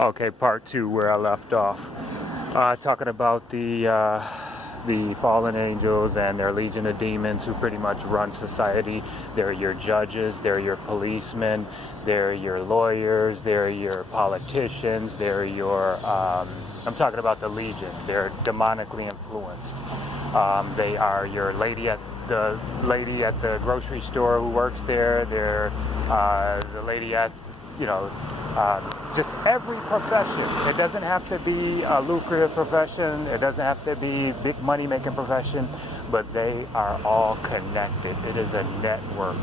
Okay, part two, where I left off. Talking about the fallen angels and their legion of demons who pretty much run society. They're your judges, they're your policemen, they're your lawyers, they're your politicians, they're your, I'm talking about the legion. They're demonically influenced. They are your lady at the grocery store who works there. They're the lady at, just every profession. It doesn't have to be a lucrative profession. It doesn't have to be big money making profession, but they are all connected. It is a network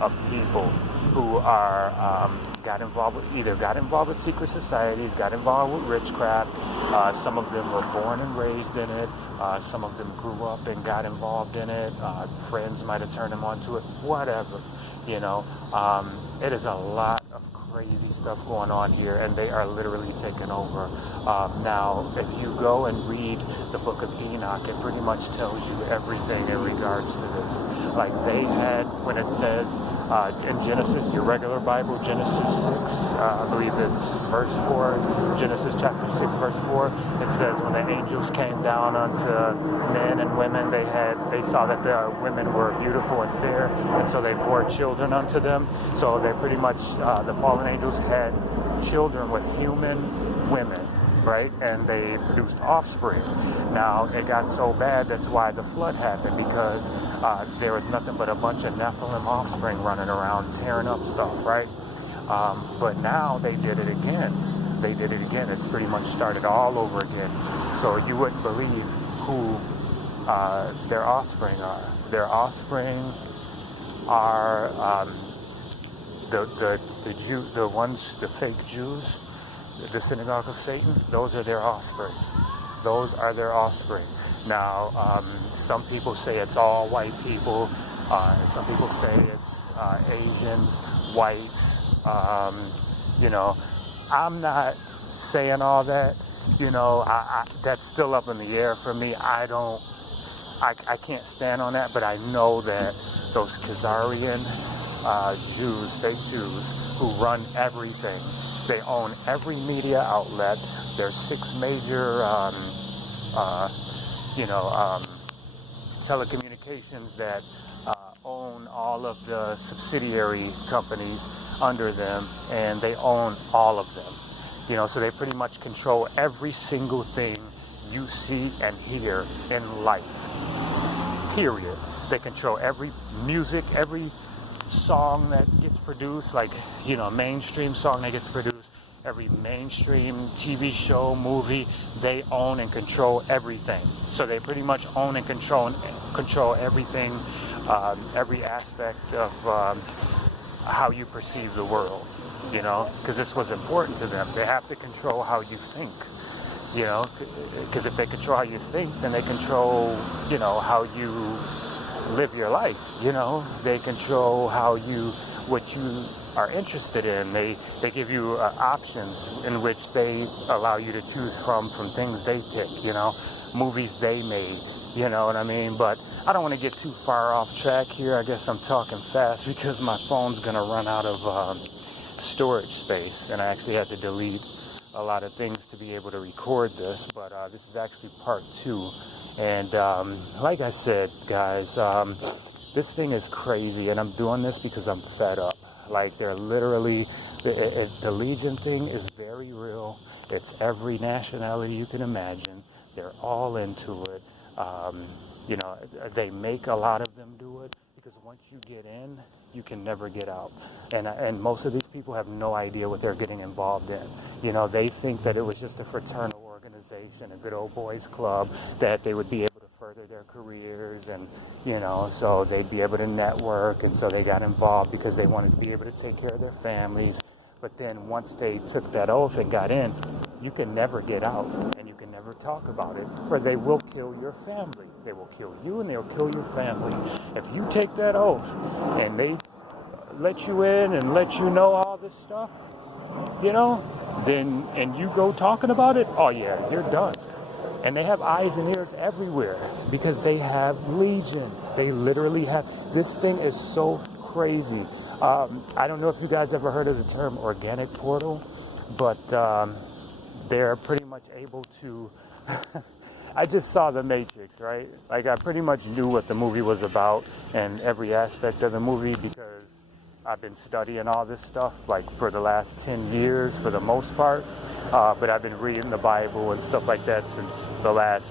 of people who are got involved with secret societies, got involved with witchcraft. Some of them were born and raised in it. Some of them grew up and got involved in it. Friends might have turned them onto it. Whatever, it is a lot of crazy stuff going on here, and they are literally taking over. Now, if you go and read the book of Enoch, it pretty much tells you everything in regards to this. Like they had, when it says in Genesis, your regular Bible, Genesis 6, I believe it's verse 4, Genesis chapter 6, verse 4, it says when the angels came down unto men and women, they saw that the women were beautiful and fair, and so they bore children unto them. So they pretty much, the fallen angels had children with human women, right? And they produced offspring. Now, it got so bad, that's why the flood happened, because there was nothing but a bunch of Nephilim offspring running around tearing up stuff, right? But now they did it again. It's pretty much started all over again. So you wouldn't believe who their offspring are. Their offspring are the fake Jews, the synagogue of Satan. Those are their offspring. Now, some people say it's all white people. Some people say it's Asians, whites. I'm not saying all that. That's still up in the air for me. I can't stand on that, but I know that those Khazarian Jews, fake Jews, who run everything, they own every media outlet. There's 6 major, telecommunications that own all of the subsidiary companies under them, and they own all of them. So they pretty much control every single thing you see and hear in life. Period. They control every music, every song that gets produced, mainstream song that gets produced, every mainstream TV show, movie, they own and control everything. So they pretty much own and control everything, every aspect of how you perceive the world, because this was important to them. They have to control how you think, because if they control how you think, then they control, how you live your life, they control what you are interested in. They give you options in which they allow you to choose from things they pick, movies they made, you know what I mean? But I don't want to get too far off track here. I guess I'm talking fast because my phone's going to run out of storage space, and I actually had to delete a lot of things to be able to record this, but this is actually part 2. And like I said, guys, this thing is crazy, and I'm doing this because I'm fed up. Like, they're literally, the Legion thing is very real. It's every nationality you can imagine. They're all into it. They make a lot of them do it because once you get in, you can never get out. And most of these people have no idea what they're getting involved in. They think that it was just a fraternal organization, a good old boys club, that they would be able to further their careers, and so they'd be able to network, and so they got involved because they wanted to be able to take care of their families. But then once they took that oath and got in, you can never get out, and you can never talk about it, or they will kill your family. They will kill you, and they'll kill your family. If you take that oath and they let you in and let you know all this stuff, then, and you go talking about it, oh yeah, you're done. And they have eyes and ears everywhere because they have Legion. They literally have, this thing is so crazy. I don't know if you guys ever heard of the term organic portal, but they're pretty much able to I just saw The Matrix, right? Like, I pretty much knew what the movie was about and every aspect of the movie because I've been studying all this stuff, like, for the last 10 years for the most part. But I've been reading the Bible and stuff like that since the last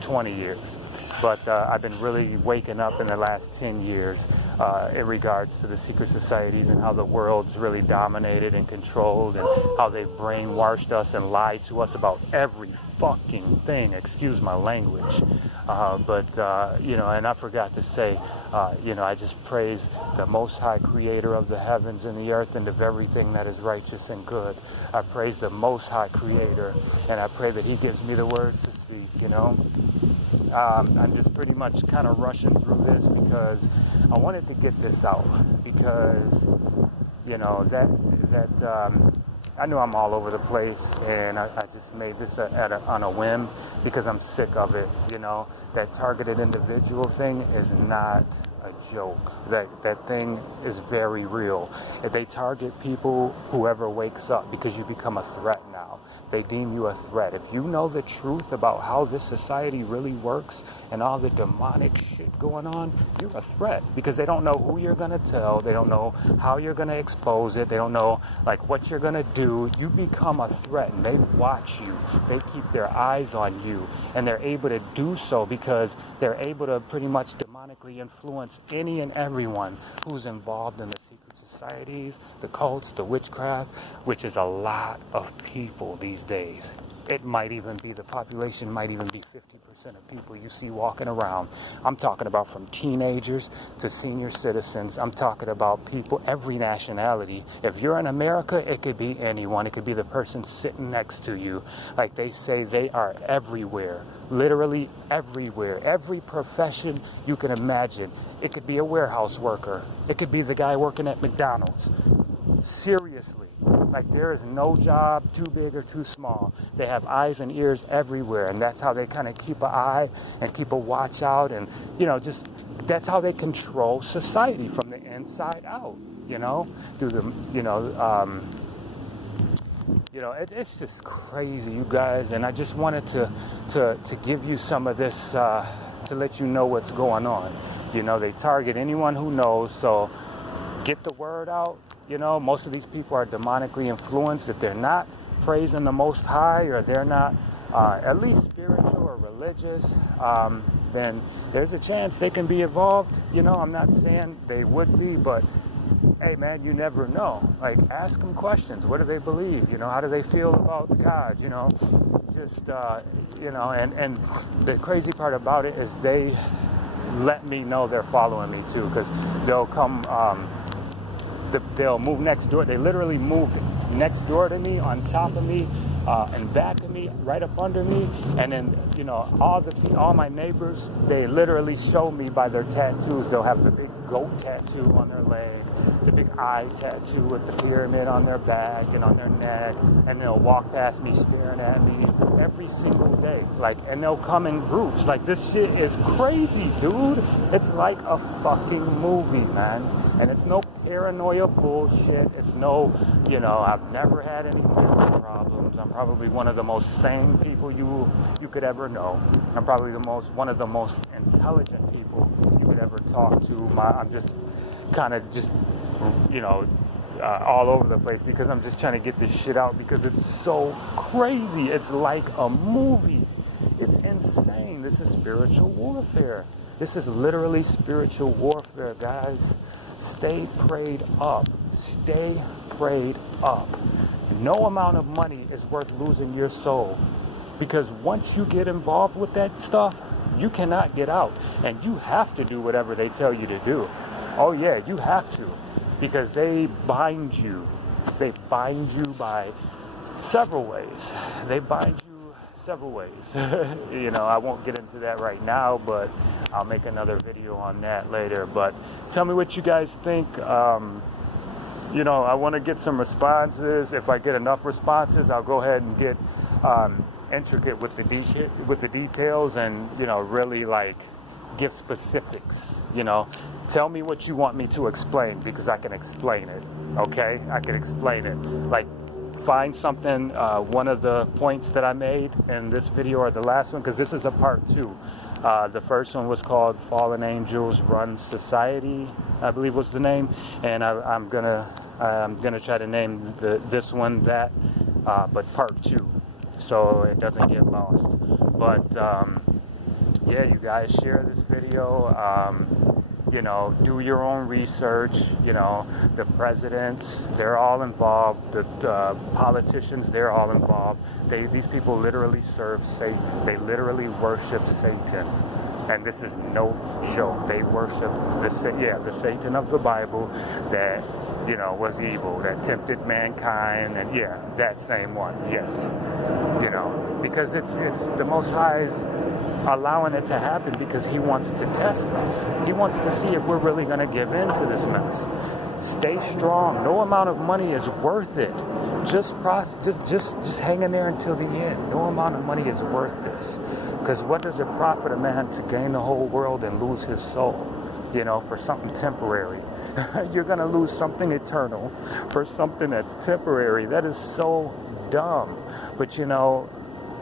20 years. But I've been really waking up in the last 10 years in regards to the secret societies and how the world's really dominated and controlled and how they've brainwashed us and lied to us about every fucking thing, excuse my language. You know, and I forgot to say, you know, I just praise the Most High Creator of the heavens and the earth and of everything that is righteous and good. I praise the Most High Creator, and I pray that He gives me the words to speak, you know. I'm just pretty much kind of rushing through this because I wanted to get this out because, you know, I know I'm all over the place, and I just made this on a whim because I'm sick of it, you know. That targeted individual thing is not a joke. That thing is very real. If they target people, whoever wakes up, because you become a threat now. They deem you a threat. If you know the truth about how this society really works and all the demonic shit going on, you're a threat because they don't know who you're going to tell. They don't know how you're going to expose it. They don't know, like, what you're going to do. You become a threat, and they watch you. They keep their eyes on you, and they're able to do so because they're able to pretty much demonically influence any and everyone who's involved in the secret societies, the cults, the witchcraft, which is a lot of people these days. It might even be, the population might even be 50% of people you see walking around. I'm talking about from teenagers to senior citizens. I'm talking about people, every nationality. If you're in America, it could be anyone. It could be the person sitting next to you. Like they say, they are everywhere. Literally everywhere. Every profession you can imagine. It could be a warehouse worker. It could be the guy working at McDonald's. Seriously. Like, there is no job too big or too small. They have eyes and ears everywhere, and that's how they kind of keep an eye and keep a watch out, and, you know, just that's how they control society from the inside out, you know, through the, it's just crazy, you guys, and I just wanted to give you some of this to let you know what's going on. You know, they target anyone who knows, so get the word out. You know, most of these people are demonically influenced. If they're not praising the Most High, or they're not at least spiritual or religious, then there's a chance they can be involved. You know, I'm not saying they would be, but hey, man, you never know. Like, ask them questions. What do they believe? You know, how do they feel about God? You know, just, you know, and the crazy part about it is they let me know they're following me too, because they'll come, they'll move next door. They literally moved next door to me, on top of me, and back of me, right up under me. And then, you know, all my neighbors, they literally show me by their tattoos. They'll have the big goat tattoo on their leg, the big eye tattoo with the pyramid on their back and on their neck, and they'll walk past me staring at me every single day. Like, and they'll come in groups. Like, this shit is crazy, dude. It's like a fucking movie, man. And it's no paranoia bullshit. It's no, you know, I've never had any mental problems. I'm probably one of the most sane people you could ever know. I'm probably one of the most intelligent people you could ever talk to. I'm just kind of just, you know, all over the place because I'm just trying to get this shit out because it's so crazy. It's like a movie. It's insane. This is spiritual warfare. This is literally spiritual warfare, guys. Stay prayed up. Stay prayed up. No amount of money is worth losing your soul, because once you get involved with that stuff, you cannot get out, and you have to do whatever they tell you to do. Oh yeah, you have to, because they bind you. They bind you by several ways. They bind you several ways. You know, I won't get into that right now, but I'll make another video on that later. But tell me what you guys think. You know, I want to get some responses. If I get enough responses, I'll go ahead and get intricate with the details, and, you know, really like give specifics. You know, tell me what you want me to explain, because I can explain it. Okay, I can explain it. Like, find something, one of the points that I made in this video or the last one, because this is a part 2. The first one was called Fallen Angels Run Society, I believe was the name, and I'm gonna try to name this one that, but part 2, so it doesn't get lost. But yeah, you guys share this video. You know, do your own research. You know, the presidents, they're all involved. The politicians, they're all involved. These people literally serve Satan. They literally worship Satan. And this is no joke. They worship the Satan of the Bible that, you know, was evil, that tempted mankind, and yeah, that same one, yes. You know, because it's the Most High's allowing it to happen because he wants to test us. He wants to see if we're really going to give in to this mess. Stay strong. No amount of money is worth it. Just hang in there until the end. No amount of money is worth this. Because what does it profit a man to gain the whole world and lose his soul? You know, for something temporary. You're going to lose something eternal for something that's temporary. That is so dumb. But, you know,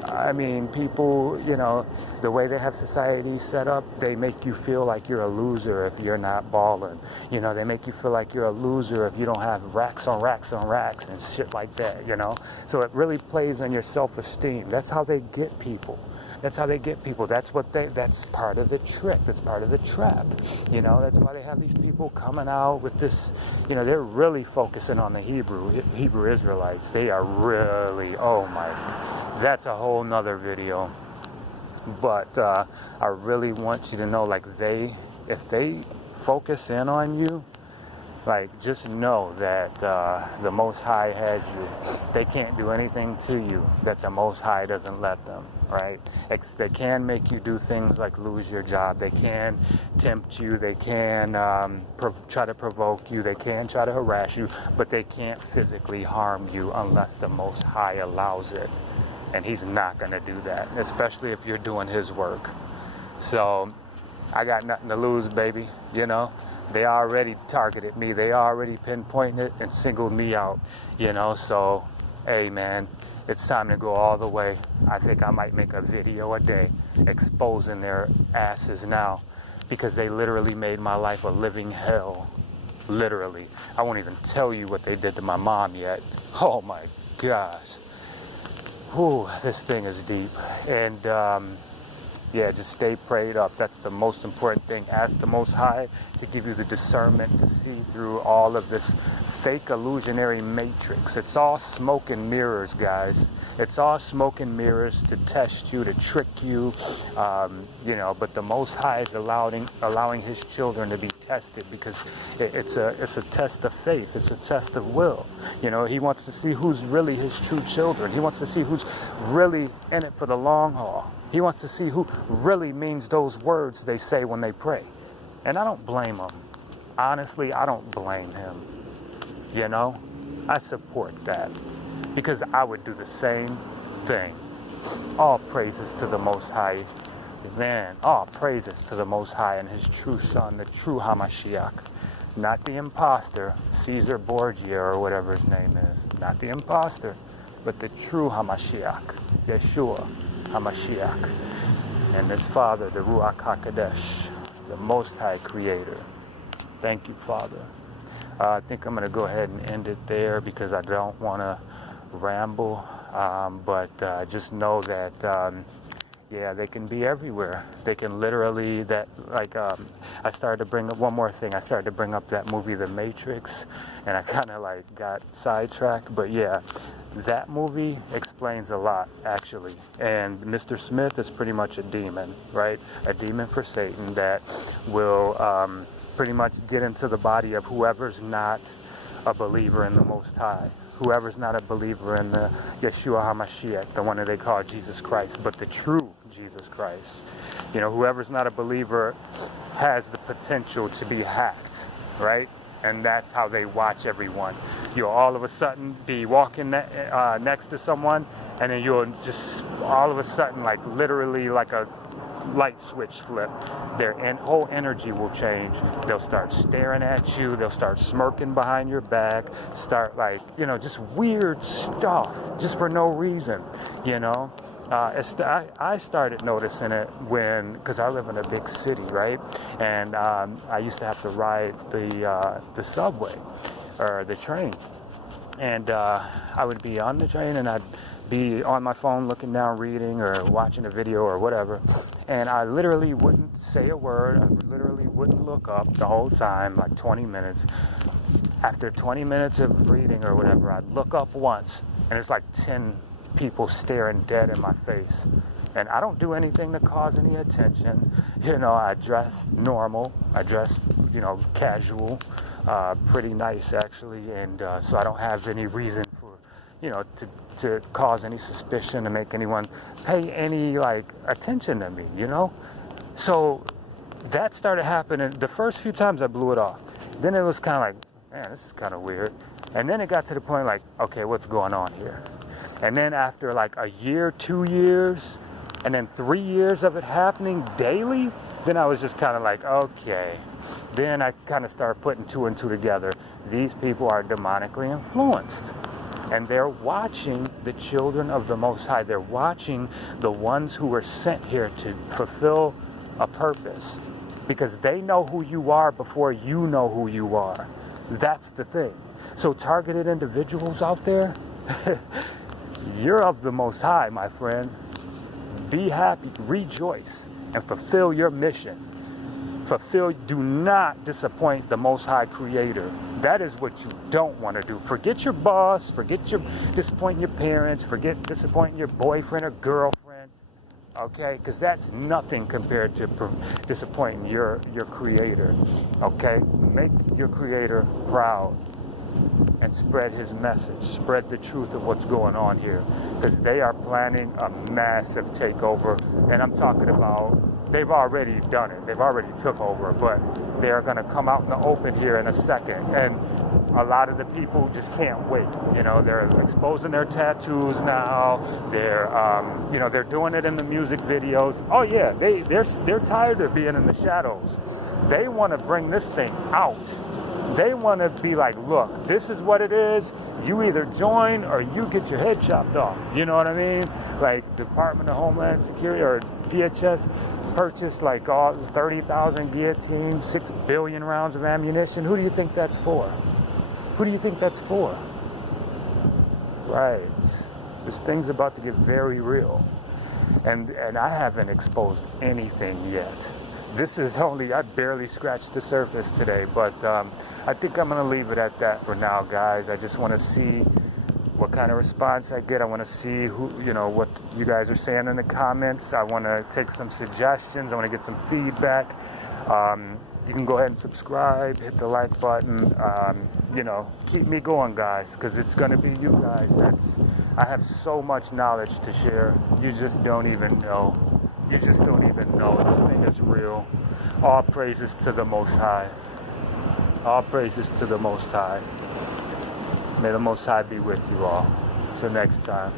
I mean, people, you know, the way they have society set up, they make you feel like you're a loser if you're not balling. You know, they make you feel like you're a loser if you don't have racks on racks on racks and shit like that, you know. So it really plays on your self-esteem. That's how they get people. That's how they get people. That's part of the trick. That's part of the trap. You know, that's why they have these people coming out with this, you know, they're really focusing on the Hebrew Israelites. They are really, oh my, that's a whole nother video. But I really want you to know, like, if they focus in on you, like, just know that the Most High has you. They can't do anything to you that the Most High doesn't let them, right? They can make you do things like lose your job. They can tempt you. They can try to provoke you. They can try to harass you. But they can't physically harm you unless the Most High allows it. And he's not going to do that, especially if you're doing his work. So I got nothing to lose, baby, you know. They already targeted me. They already pinpointed it and singled me out, you know. So, hey, man, it's time to go all the way. I think I might make a video a day exposing their asses now because they literally made my life a living hell. Literally. I won't even tell you what they did to my mom yet. Oh, my gosh. Whew, this thing is deep. And, yeah, just stay prayed up. That's the most important thing. Ask the Most High to give you the discernment to see through all of this fake illusionary matrix. It's all smoke and mirrors, guys. It's all smoke and mirrors to test you, to trick you, you know. But the Most High is allowing His children to be tested because it's a test of faith. It's a test of will. You know, He wants to see who's really His true children. He wants to see who's really in it for the long haul. He wants to see who really means those words they say when they pray. And I don't blame them. Honestly, I don't blame him. You know, I support that because I would do the same thing. All praises to the Most High. Man, all praises to the Most High and His true Son, the true Hamashiach. Not the imposter, Caesar Borgia or whatever his name is. Not the imposter, but the true Hamashiach, Yeshua Hamashiach. And His Father, the Ruach HaKodesh, the Most High Creator. Thank you, Father. I think I'm going to go ahead and end it there because I don't want to ramble. But just know that, yeah, they can be everywhere. They can literally, I started to bring up one more thing. I started to bring up that movie, The Matrix, and I kind of got sidetracked. But yeah, that movie explains a lot, actually. And Mr. Smith is pretty much a demon, right? A demon for Satan that will pretty much get into the body of whoever's not a believer in the Most High. Whoever's not a believer in the Yeshua HaMashiach, the one that they call Jesus Christ, but the true Jesus Christ. You know, whoever's not a believer has the potential to be hacked, right? And that's how they watch everyone. You'll all of a sudden be walking next to someone, and then you'll just all of a sudden, literally like a light switch flip. Their whole energy will change. They'll start staring at you. They'll start smirking behind your back. Start like, just weird stuff, just for no reason, I started noticing it because I live in a big city, right? And I used to have to ride the subway or the train. And I would be on the train and I'd be on my phone looking down, reading or watching a video or whatever. And I literally wouldn't say a word. I literally wouldn't look up the whole time, like 20 minutes. After 20 minutes of reading or whatever, I'd look up once and it's like 10 people staring dead in my face. And I don't do anything to cause any attention. I dress normal. I dress, casual. Pretty nice actually, and so I don't have any reason for, to cause any suspicion, to make anyone pay any attention to me, So that started happening. The first few times I blew it off. Then it was kind of like, man, this is kind of weird. And then it got to the point like, okay, what's going on here? And then after like a year, 2 years, and then 3 years of it happening daily, then I was just kind of like, okay. Then I kind of started putting two and two together. These people are demonically influenced. And they're watching the children of the Most High. They're watching the ones who were sent here to fulfill a purpose. Because they know who you are before you know who you are. That's the thing. So targeted individuals out there, you're of the Most High, my friend. Be happy, rejoice, and fulfill your mission. Do not disappoint the Most High Creator. That is what you don't want to do. Forget your boss, disappointing your parents, disappointing your boyfriend or girlfriend, okay? Because that's nothing compared to disappointing your Creator, okay? Make your Creator proud and spread His message, spread the truth of what's going on here, because they are planning a massive takeover, and I'm talking about they've already done it. They've already took over, but they're going to come out in the open here in a second. And a lot of the people just can't wait. They're exposing their tattoos now. They're doing it in the music videos. Oh yeah, they're tired of being in the shadows. They want to bring this thing out. They want to be like, look, this is what it is. You either join or you get your head chopped off. You know what I mean? Like Department of Homeland Security or DHS purchased like all 30,000 guillotines, 6 billion rounds of ammunition. Who do you think that's for? Who do you think that's for? Right. This thing's about to get very real. And I haven't exposed anything yet. This is I barely scratched the surface today, but I think I'm going to leave it at that for now, guys. I just want to see what kind of response I get. I want to see what you guys are saying in the comments. I want to take some suggestions. I want to get some feedback. You can go ahead and subscribe, hit the like button. Keep me going, guys, because it's going to be you guys. I have so much knowledge to share. You just don't even know. You just don't even know. This thing is real. All praises to the Most High. All praises to the Most High. May the Most High be with you all. Till next time.